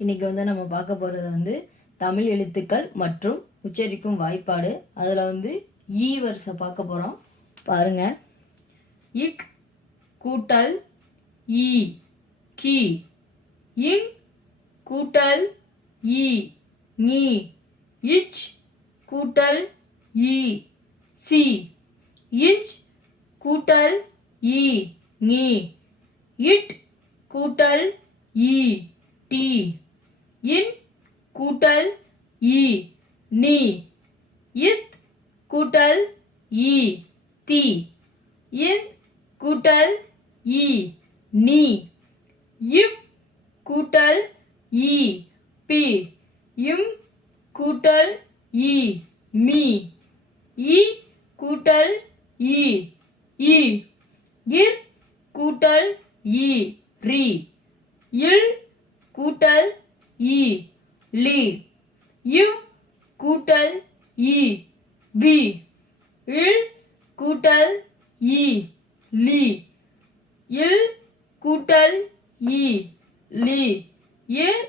இன்னைக்கு வந்து நம்ம பார்க்க போகிறது வந்து தமிழ் எழுத்துக்கள் மற்றும் உச்சரிக்கும் வாய்ப்பாடு. அதில் வந்து e ஈ வரிசை பார்க்க போகிறோம் பாருங்க. இக் கூட்டல் ஈ கி. இங் கூட்டல் ஈ நீ. இச் கூட்டல் ஈ சி. இச் கூட்டல் ஈ நீ. இட் கூட்டல் ஈ டி. கூட்டல் ஈ. நீ. இத் கூட்டல் ஈ. தி. இன் கூட்டல் ஈ. நீ. இப் கூட்டல் ஈ. பி. இம் கூட்டல் ஈ. மீ. இ கூட்டல் ஈ. இ இர் கூட்டல் ஈ. ரி. இல் கூட்டல் ஈ. லி. இவ் கூட்டல் இ வி. இல் கூட்டல் இ லி. இல் கூட்டல் இ லி. இர்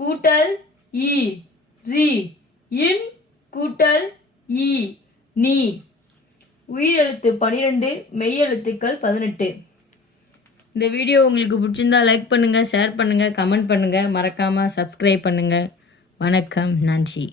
கூட்டல் இ ரி. இன் கூட்டல் இ நீ. உயிரெழுத்து பனிரெண்டு மெய்யெழுத்துக்கள் பதினெட்டு. இந்த வீடியோ உங்களுக்கு பிடிச்சிருந்தா லைக் பண்ணுங்கள் ஷேர் பண்ணுங்கள் கமெண்ட் பண்ணுங்கள் மறக்காமல் சப்ஸ்கிரைப் பண்ணுங்கள் வணக்கம் நன்றி